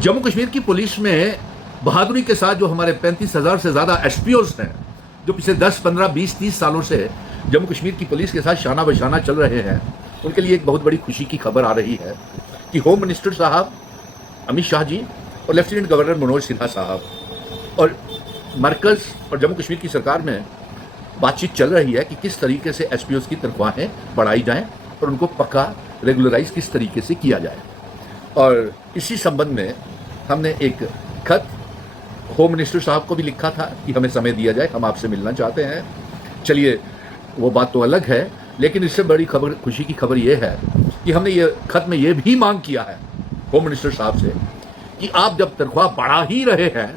जम्मू कश्मीर की पुलिस में बहादुरी के साथ जो हमारे 35,000 से ज़्यादा एसपीओज हैं, जो पिछले 10, 15, 20, 30 सालों से जम्मू कश्मीर की पुलिस के साथ शाना बशाना चल रहे हैं, उनके लिए एक बहुत बड़ी खुशी की खबर आ रही है कि होम मिनिस्टर साहब अमित शाह जी और लेफ्टिनेंट गवर्नर मनोज सिन्हा साहब और मरकज़ और जम्मू कश्मीर की सरकार में बातचीत चल रही है कि किस तरीके से एसपीओज की तनख्वाहें बढ़ाई जाएं और उनको पक्का रेगुलराइज किस तरीके से किया जाए। और इसी संबंध में हमने एक खत होम मिनिस्टर साहब को भी लिखा था कि हमें समय दिया जाए, हम आपसे मिलना चाहते हैं। चलिए, वो बात तो अलग है, लेकिन इससे बड़ी खबर, खुशी की खबर ये है कि हमने ये खत में ये भी मांग किया है होम मिनिस्टर साहब से कि आप जब तनख्वाह बढ़ा ही रहे हैं,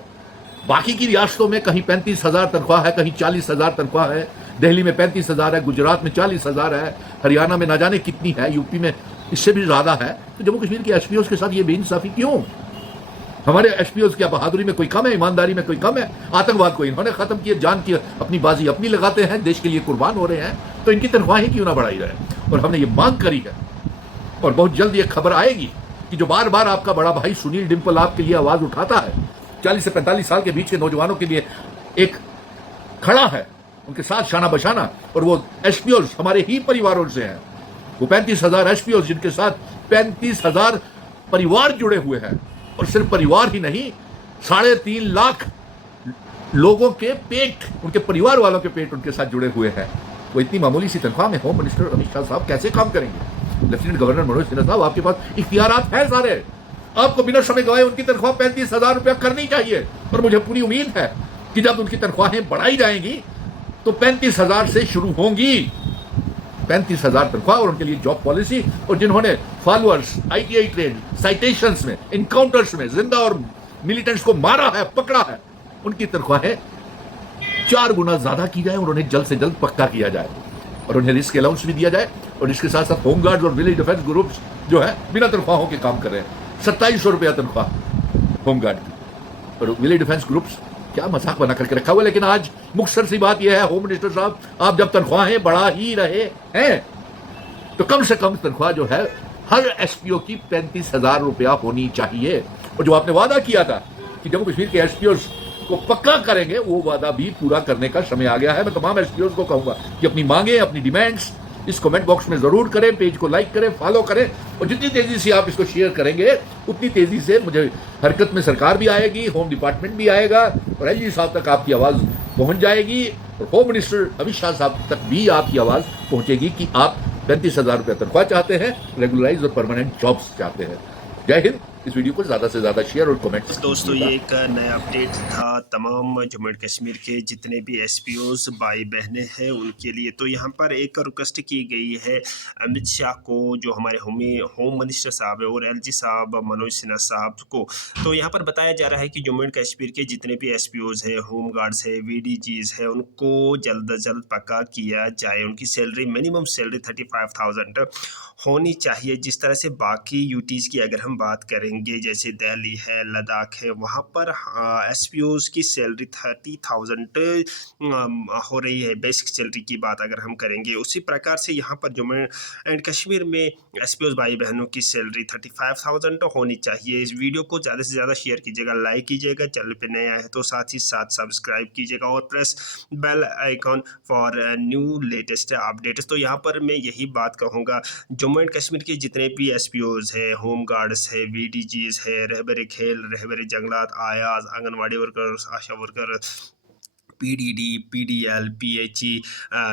बाकी की रियासतों में कहीं 35,000 तनख्वाह है, कहीं 40,000 तनख्वाह है, दिल्ली में 35,000 है, गुजरात में 40,000 है, हरियाणा में ना जाने कितनी है, यूपी में इससे भी ज्यादा है, तो जम्मू कश्मीर के एसपीओज के साथ ये बेइंसाफी क्यों? हमारे एसपीओज क्या बहादुरी में कोई कम है, ईमानदारी में कोई कम है? आतंकवाद को इन्होंने खत्म किया, जान की अपनी बाजी अपनी लगाते हैं, देश के लिए कुर्बान हो रहे हैं, तो इनकी तनख्वाहें क्यों ना बढ़ाई जाए? और हमने ये मांग करी है और बहुत जल्द ये खबर आएगी कि जो बार बार आपका बड़ा भाई सुनील डिम्पल आपके लिए आवाज उठाता है, 40 से 45 साल के बीच के नौजवानों के लिए एक खड़ा है, उनके साथ शाना बशाना, और वो एसपीओज हमारे ही परिवारों से हैं। वो 35,000 एसपीओज जिनके साथ 35,000 परिवार जुड़े हुए हैं, और सिर्फ परिवार ही नहीं, 3.5 लाख लोगों के पेट, उनके परिवार वालों के पेट उनके साथ जुड़े हुए हैं। वो इतनी मामूली सी तनख्वाह में होम मिनिस्टर अमित शाह साहब कैसे काम करेंगे? लेफ्टिनेंट गवर्नर मनोज सिन्हा साहब, आपके पास इख्तियारात हैं सारे, आपको बिना समय गवाए उनकी तनख्वाह 35,000 रुपया करनी चाहिए। और मुझे पूरी उम्मीद है कि जब उनकी तनख्वाहें बढ़ाई जाएंगी तो 35,000 से शुरू होंगी, 35,000 तनख्वाह, और उनके लिए जॉब पॉलिसी, और जिन्होंने फॉलोअर्स, आईटीआई ट्रेन, साइटेशंस में, इनकाउंटर्स में जिंदा और मिलिटेंट्स को मारा है, पकड़ा है, उनकी तनख्वाहें 4 गुना ज्यादा की जाए और उन्हें जल्द से जल्द पक्का किया जाए, और उन्हें रिस्क अलाउंस भी दिया जाए। और इसके साथ साथ होमगार्ड और विलेज डिफेंस ग्रुप्स जो है बिना तनख्वाहों के काम कर रहे हैं, 2700 रुपया तनख्वाह होमगार्ड की, और विलेज डिफेंस ग्रुप्स क्या मजाक बना करके रखा हुआ। लेकिन आज मुख्तसर सी बात यह है होम मिनिस्टर साहब, आप जब तनख्वाहें बढ़ा ही रहे हैं तो कम से कम तनख्वाह जो है हर एसपीओ की 35,000 रुपया होनी चाहिए। और जो आपने वादा किया था कि जम्मू कश्मीर के एसपीओ को पक्का करेंगे, वो वादा भी पूरा करने का समय आ गया है। मैं तमाम एसपीओ को कहूंगा कि अपनी मांगे, अपनी डिमांड्स इस कमेंट बॉक्स में जरूर करें, पेज को लाइक करें, फॉलो करें, और जितनी तेजी से आप इसको शेयर करेंगे उतनी तेजी से मुझे हरकत में सरकार भी आएगी, होम डिपार्टमेंट भी आएगा, और आईजी साहब तक आपकी आवाज पहुंच जाएगी, और होम मिनिस्टर अमित शाह साहब तक भी आपकी आवाज पहुंचेगी कि आप 35,000 रुपया तनख्वाह चाहते हैं, रेगुलराइज और परमानेंट जॉब्स चाहते हैं। जय हिंद। इस वीडियो को ज़्यादा से ज़्यादा शेयर और कमेंट्स। दोस्तों, ये एक नया अपडेट था तमाम जम्मू एंड कश्मीर के जितने भी एसपीओज भाई बहनें हैं उनके लिए। तो यहाँ पर एक रिक्वेस्ट की गई है अमित शाह को, जो हमारे होम मिनिस्टर साहब है, और एलजी साहब, मनोज सिन्हा साहब को। तो यहाँ पर बताया जा रहा है कि जम्मू एंड कश्मीर के जितने भी एसपीओज हैं, होम गार्ड्स है, वीडीजीज है, उनको जल्द अज जल्द पक्का किया जाए। उनकी सैलरी, मिनिमम सैलरी 35,000 होनी चाहिए। जिस तरह से बाकी यूटीज़ की अगर हम बात करें, जैसे दिल्ली है, लद्दाख है, वहाँ पर एसपीओज की सैलरी 30,000 हो रही है। बेसिक सैलरी की बात अगर हम करेंगे, उसी प्रकार से यहाँ पर जम्मू एंड कश्मीर में एसपीओज भाई बहनों की सैलरी 35,000 होनी चाहिए। इस वीडियो को ज़्यादा से ज़्यादा शेयर कीजिएगा, लाइक कीजिएगा, चैनल पे नया है तो साथ ही साथ सब्सक्राइब कीजिएगा, और press bell icon for new latest updates. तो यहाँ पर मैं यही बात कहूँगा, जम्मू एंड कश्मीर के जितने भी एसपीओज है, होम गार्ड्स है, वीडीजीज है, रहबरे खेल, रहबरे जंगलात, आयाज, आंगनवाड़ी वर्कर्स, आशा वर्कर, पीडीडी, पीडीएल, पीएचई,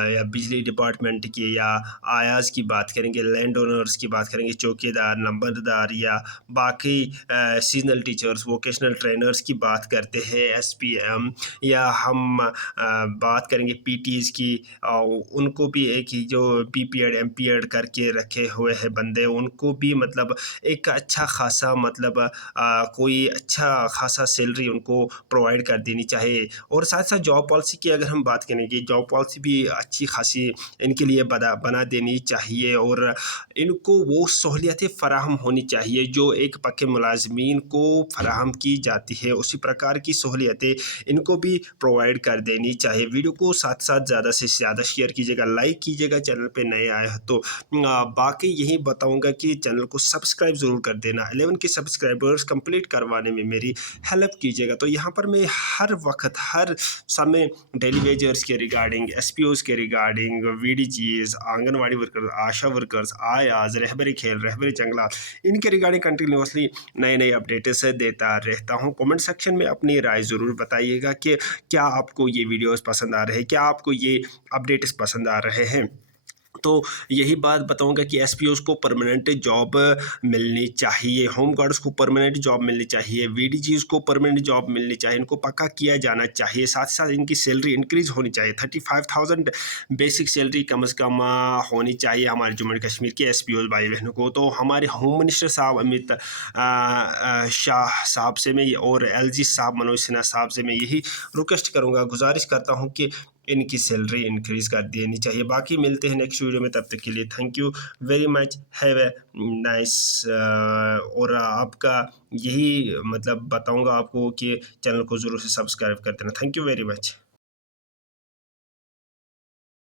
या बिजली डिपार्टमेंट की, या आयाज की बात करेंगे, लैंड ओनर्स की बात करेंगे, चौकीदार, नंबरदार, या बाकी सीजनल टीचर्स, वोकेशनल ट्रेनर्स की बात करते हैं, एसपीएम, या हम बात करेंगे पीटीज की, उनको भी एक ही जो बीपीएड एमपीएड करके रखे हुए हैं बंदे, उनको भी मतलब एक अच्छा खासा मतलब कोई अच्छा खासा सैलरी उनको प्रोवाइड कर देनी चाहिए। और साथ साथ जॉब जॉब पॉलिसी की अगर हम बात करेंगे, जॉब पॉलिसी भी अच्छी खासी इनके लिए बना देनी चाहिए और इनको वो सहूलियतें फ़राहम होनी चाहिए जो एक पक्के मुलाज़मीन को फ़राहम की जाती है, उसी प्रकार की सहूलियतें इनको भी प्रोवाइड कर देनी चाहिए। वीडियो को साथ साथ ज़्यादा से ज़्यादा शेयर कीजिएगा, लाइक कीजिएगा, चैनल पे नए आए हैं तो बाकी यही बताऊंगा कि चैनल को सब्सक्राइब ज़रूर कर देना। 11 के सब्सक्राइबर्स कंप्लीट करवाने में मेरी हेल्प कीजिएगा। तो यहाँ पर मैं हर वक्त हर समय डेली वेजर्स के रिगार्डिंग, एसपीओज़ के रिगार्डिंग, वीडीजीज, आंगनवाड़ी वर्कर्स, आशा वर्कर्स, आयाज, रहबरी खेल, रहबरी जंगलात, इनके रिगार्डिंग कंटिन्यूसली नए नए अपडेट्स देता रहता हूँ। कमेंट सेक्शन में अपनी राय ज़रूर बताइएगा कि क्या आपको ये वीडियोस पसंद आ रहे हैं, क्या आपको ये अपडेट्स पसंद आ रहे हैं। तो यही बात बताऊंगा कि एसपीओस को परमानेंट जॉब मिलनी चाहिए, होम गार्ड्स को परमानेंट जॉब मिलनी चाहिए, वीडीजीज को परमानेंट जॉब मिलनी चाहिए, इनको पक्का किया जाना चाहिए। साथ साथ इनकी सैलरी इंक्रीज होनी चाहिए, 35,000 बेसिक सैलरी कम से कम होनी चाहिए हमारे जम्मू एंड कश्मीर के एसपीओस भाई बहनों को। तो हमारे होम मिनिस्टर साहब अमित शाह साहब से मैं और एलजी साहब मनोज सिन्हा साहब से मैं यही रिक्वेस्ट करूँगा, गुजारिश करता हूँ कि इनकी सैलरी इंक्रीज़ कर देनी चाहिए। बाकी मिलते हैं नेक्स्ट वीडियो में, तब तक के लिए thank you very much, have a nice. और आपका यही मतलब बताऊंगा आपको कि चैनल को ज़रूर से सब्सक्राइब कर देना। Thank you very much.